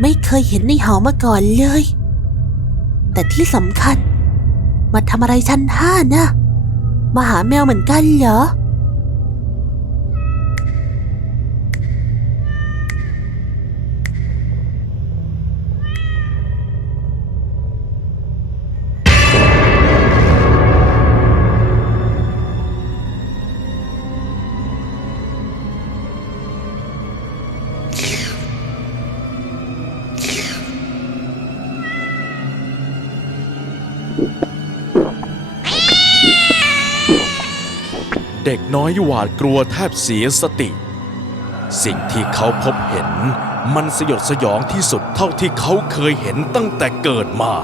ไม่เคยเห็นในหอมาก่อนเลย แต่ที่สำคัญ มาทำอะไรชั้นห้านะ มาหาแมวเหมือนกันเหรอ เด็กน้อยหวาดกลัวแทบเสียสติ สิ่งที่เขาพบเห็น มันสยดสยองที่สุดเท่าที่เขาเคยเห็นตั้งแต่เกิดมา